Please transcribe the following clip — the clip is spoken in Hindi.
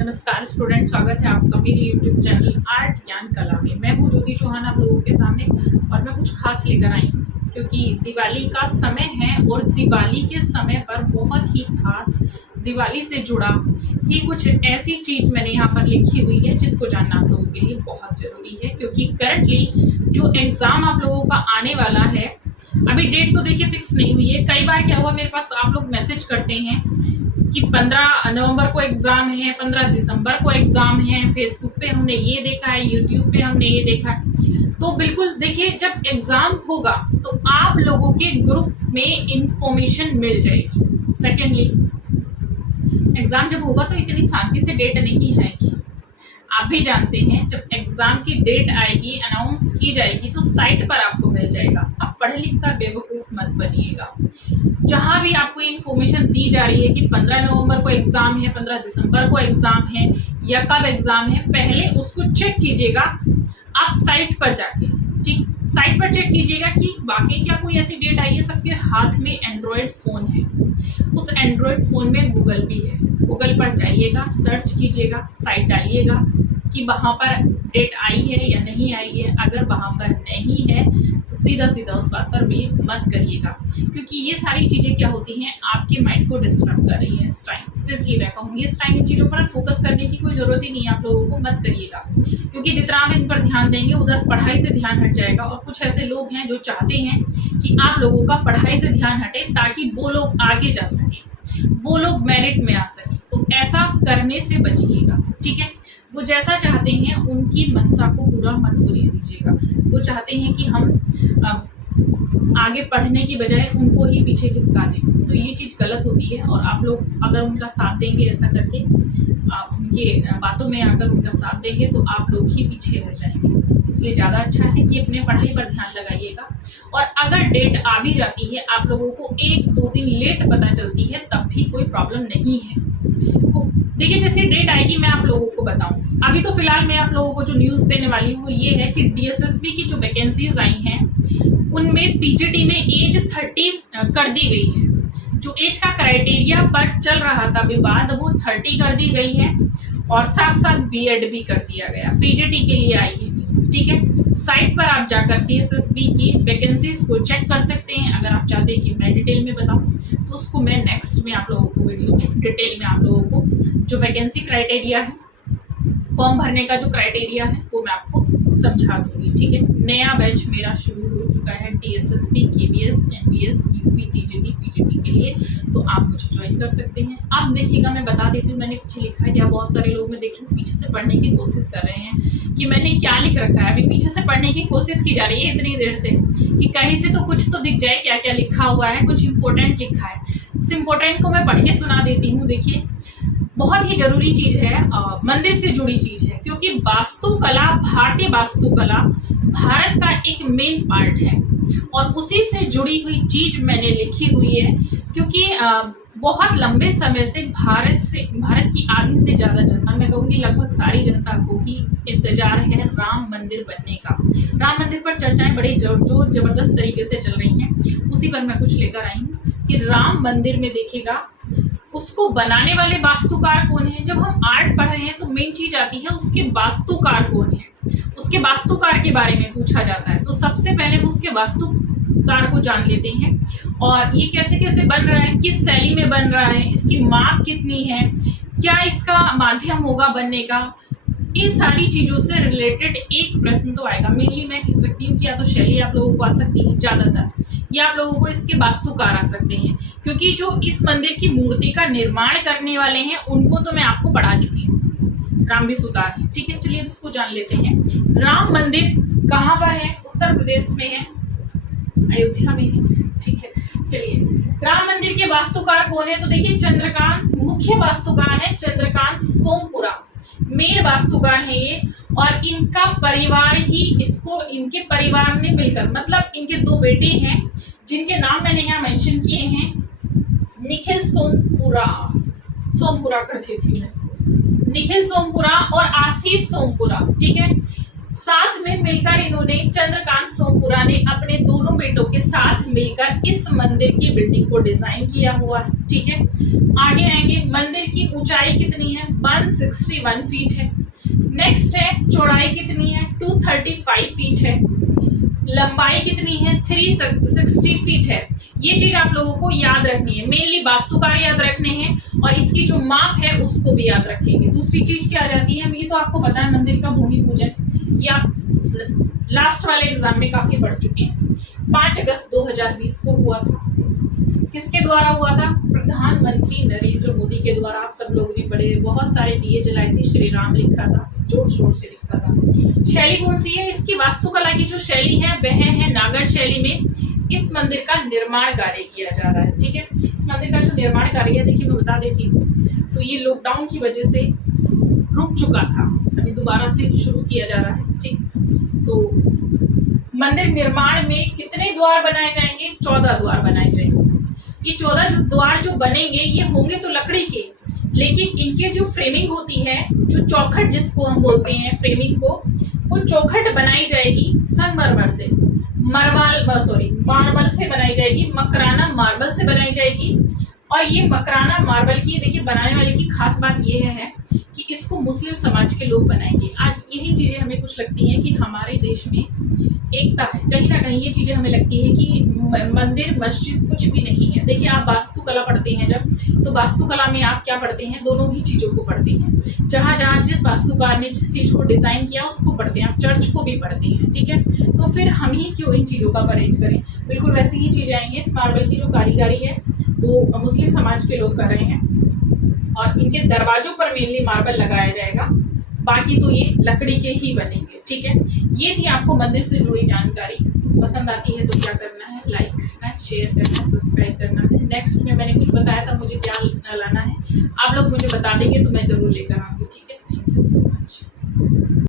नमस्कार स्टूडेंट, स्वागत है आपका मेरे यूट्यूब चैनल आर्ट ज्ञान कला में। मैं हूँ ज्योति चौहान आप लोगों के सामने, और मैं कुछ खास लेकर आई हूँ क्योंकि दिवाली का समय है और दिवाली के समय पर बहुत ही खास दिवाली से जुड़ा ये कुछ ऐसी चीज़ मैंने यहाँ पर लिखी हुई है जिसको जानना आप लोगों के लिए बहुत ज़रूरी है। क्योंकि करंटली जो एग्ज़ाम आप लोगों का आने वाला है, अभी डेट तो देखिए फिक्स नहीं हुई है। कई बार क्या हुआ, मेरे पास आप लोग मैसेज करते हैं कि 15 नवंबर को एग्ज़ाम है, 15 दिसंबर को एग्ज़ाम है, फेसबुक पे हमने ये देखा है, यूट्यूब पे हमने ये देखा है। तो बिल्कुल देखिए, जब एग्ज़ाम होगा तो आप लोगों के ग्रुप में इंफॉर्मेशन मिल जाएगी। सेकेंडली, एग्ज़ाम जब होगा तो इतनी शांति से डेट नहीं आएगी। आप भी जानते हैं, जब एग्ज़ाम की डेट आएगी, अनाउंस की जाएगी तो साइट पर आपको मिल जाएगा। आप पढ़ लिख कर बेवकूफ़ मत बनिएगा। जहाँ भी आपको इन्फॉर्मेशन दी जा रही है कि 15 नवंबर को एग्ज़ाम है, 15 दिसंबर को एग्ज़ाम है या कब एग्ज़ाम है, पहले उसको चेक कीजिएगा आप साइट पर जाके। ठीक, साइट पर चेक कीजिएगा कि वाकई क्या कोई ऐसी डेट आई है। सबके हाथ में एंड्रॉयड फ़ोन है, उस एंड्रॉयड फ़ोन में गूगल भी है। गूगल पर जाइएगा, सर्च कीजिएगा, साइट डालिएगा कि वहाँ पर डेट आई है या नहीं आई है। अगर वहाँ पर नहीं है तो सीधा सीधा उस बात पर बिलीव मत करिएगा, क्योंकि ये सारी चीज़ें क्या होती हैं, आपके माइंड को डिस्टर्ब कर रही हैं इस टाइम। स्पेशली मैं कहूँगी, इस टाइम इन चीज़ों पर फोकस करने की कोई ज़रूरत ही नहीं है। आप लोगों को मत करिएगा, क्योंकि जितना आप इन पर ध्यान देंगे उधर पढ़ाई से ध्यान हट जाएगा। और कुछ ऐसे लोग हैं जो चाहते हैं कि आप लोगों का पढ़ाई से ध्यान हटे ताकि वो लोग आगे जा सकें, वो लोग मेरिट में आ सकें। तो ऐसा करने से बचिएगा, ठीक है। वो जैसा चाहते हैं उनकी मनसा को पूरा मत होने दीजिएगा। वो चाहते हैं कि हम आगे पढ़ने की बजाय उनको ही पीछे खिसका दें, तो ये चीज़ गलत होती है। और आप लोग अगर उनका साथ देंगे, ऐसा करके उनके बातों में आकर उनका साथ देंगे, तो आप लोग ही पीछे रह जाएंगे। इसलिए ज़्यादा अच्छा है कि अपने पढ़ाई पर ध्यान लगाइएगा। और अगर डेट आ भी जाती है, आप लोगों को 1-2 दिन लेट पता चलती है, तब भी कोई प्रॉब्लम नहीं है। देखिए, जैसे डेट आएगी मैं आप लोगों को बताऊंगी। अभी तो फिलहाल मैं आप लोगों को जो न्यूज़ देने वाली हूँ वो ये है कि डीएसएसबी की जो वैकेंसीज आई हैं उनमें पीजीटी में एज 30 कर दी गई है। जो एज का क्राइटेरिया पर चल रहा था विवाद, वो 30 कर दी गई है। और साथ साथ बीएड भी कर दिया गया। पीजीटी के लिए आई है न्यूज़, ठीक है। साइट पर आप जाकर डीएसएसबी की वैकेंसीज को चेक कर सकते हैं। अगर आप चाहते हैं कि मैं डिटेल में बताऊं तो उसको मैं नेक्स्ट में आप लोगों को वीडियो में डिटेल में आप लोगों को जो वैकेंसी क्राइटेरिया है, फॉर्म भरने का जो क्राइटेरिया है, वो मैं आपको समझा दूंगी, ठीक है। नया बैच मेरा शुरू हो चुका है DSSB, KVS, NBS, UP, TGT, PGT के लिए, तो आप मुझे ज्वाइन कर सकते हैं। अब देखिएगा, मैं बता देती हूँ, मैंने पीछे लिखा है क्या। बहुत सारे लोग मैं देख रही हूँ पीछे से पढ़ने की कोशिश कर रहे हैं कि मैंने क्या लिख रखा है। अभी पीछे से पढ़ने की कोशिश की जा रही है इतनी देर से कि कहीं से तो कुछ तो दिख जाए क्या क्या लिखा हुआ है। कुछ इंपॉर्टेंट लिखा है, उस इम्पोर्टेंट को मैं पढ़ के सुना देती हूँ। देखिए, बहुत ही जरूरी चीज है, मंदिर से जुड़ी चीज है, क्योंकि वास्तुकला, भारतीय वास्तुकला भारत का एक मेन पार्ट है और उसी से जुड़ी हुई चीज मैंने लिखी हुई है। क्योंकि बहुत लंबे समय से भारत की आधी से ज्यादा जनता, मैं कहूँगी लगभग सारी जनता को ही इंतजार है राम मंदिर बनने का। राम मंदिर पर चर्चाएं बड़ी जो जबरदस्त तरीके से चल रही हैं, उसी पर मैं कुछ लेकर आई हूँ कि राम मंदिर में देखिएगा, उसको बनाने वाले वास्तुकार कौन है। जब हम आर्ट पढ़ रहे हैं तो मेन चीज आती है उसके वास्तुकार कौन है, उसके वास्तुकार के बारे में पूछा जाता है। तो सबसे पहले हम उसके वास्तुकार को जान लेते हैं, और ये कैसे कैसे बन रहा है, किस शैली में बन रहा है, इसकी माप कितनी है, क्या इसका माध्यम होगा बनने का। इन सारी चीजों से रिलेटेड एक प्रश्न तो आएगा। मेनली मैं कह सकती हूँ कि या तो शैली आप लोगों को आ सकती है ज्यादातर, या आप लोगों को इसके वास्तुकार आ सकते हैं, क्योंकि जो इस मंदिर की मूर्ति का निर्माण करने वाले हैं उनको तो मैं आपको पढ़ा चुकी हूँ, राम भी सुतार है, ठीक है। चलिए इसको जान लेते हैं। राम मंदिर कहाँ पर है? उत्तर प्रदेश में है, अयोध्या में है, ठीक है। चलिए, राम मंदिर के वास्तुकार कौन है? तो देखिए, चंद्रकांत मुख्य वास्तुकार है, चंद्रकांत सोमपुरा मेन वास्तुकार है ये। और इनका परिवार ही इसको, इनके परिवार ने मिलकर, मतलब इनके 2 बेटे हैं जिनके नाम मैंने यहाँ मेंशन किए हैं। निखिल सोमपुरा, सोमपुरा करती थी मैं इसको, निखिल सोमपुरा और आशीष सोमपुरा, ठीक है। साथ में मिलकर इन्होंने, चंद्रकांत सोमपुरा ने अपने दोनों बेटों के साथ मिलकर इस मंदिर की बिल्डिंग को डिजाइन किया हुआ है। ठीक है, आगे आएंगे। मंदिर की ऊंचाई कितनी है? 161 फीट है। नेक्स्ट है चौड़ाई कितनी है? 235 फीट है। लंबाई कितनी है? 360 फीट है। ये चीज आप लोगों को याद रखनी है, मेनली वास्तुकार याद रखने हैं और इसकी जो माप है उसको भी याद रखेंगे। दूसरी चीज क्या आ जाती है, ये तो आपको पता है, मंदिर का भूमि पूजन, ये आप लास्ट वाले एग्जाम में काफी पढ़ चुके हैं। 5 अगस्त 2020 को हुआ था। किसके द्वारा हुआ था? प्रधानमंत्री नरेंद्र मोदी के द्वारा। आप सब लोग ने बड़े बहुत सारे दिए जलाए थे, श्री राम लिखा था, जोर शोर से लिखा था। शैली कौन सी है? इसकी वास्तुकला की जो शैली है वह है नागर शैली में इस मंदिर का निर्माण कार्य किया जा रहा है। ठीक है, इस मंदिर का जो निर्माण कार्य है, देखिए मैं बता देती हूँ, तो ये लॉकडाउन की वजह से रुक चुका था, अभी दोबारा से शुरू किया जा रहा है। ठीक, तो मंदिर निर्माण में कितने द्वार बनाए जाएंगे? 14 द्वार बनाए जाएंगे। ये 14 द्वार जो बनेंगे ये होंगे तो लकड़ी के, लेकिन इनके जो फ्रेमिंग होती है, जो चौखट जिसको हम बोलते हैं फ्रेमिंग को, वो चौखट बनाई जाएगी संगमरमर से, मार्बल से बनाई जाएगी, मकराना मार्बल से बनाई जाएगी। और ये मकराना मार्बल की, देखिए बनाने वाले की खास बात ये है कि इसको मुस्लिम समाज के लोग बनाएंगे। आज यही चीजें हमें कुछ लगती हैं कि हमारे देश में एकता है, कहीं ना कहीं ये चीजें हमें लगती है कि मंदिर मस्जिद कुछ भी नहीं है। देखिए आप वास्तुकला पढ़ते हैं जब, तो वास्तुकला में आप क्या पढ़ते हैं? दोनों ही चीजों को पढ़ते हैं। जहां जहां जिस वास्तुकार ने जिस चीज को डिजाइन किया उसको पढ़ते हैं, आप चर्च को भी पढ़ते हैं। ठीक है, तो फिर हम ही क्यों इन चीजों का परहेज करें? बिल्कुल वैसी ही चीजें आएंगी। इस मार्बल की जो कारीगरी है वो मुस्लिम समाज के लोग कर रहे हैं और इनके दरवाजों पर मेनली मार्बल लगाया जाएगा, बाकी तो ये लकड़ी के ही बनेंगे। ठीक है, ये थी आपको मंदिर से जुड़ी जानकारी। पसंद आती है तो क्या करना है? लाइक करना है, शेयर करना है, सब्सक्राइब करना है। नेक्स्ट में मैंने कुछ बताया था मुझे क्या लाना है, आप लोग मुझे बता देंगे तो मैं जरूर लेकर आऊंगी। ठीक है, थैंक यू सो मच।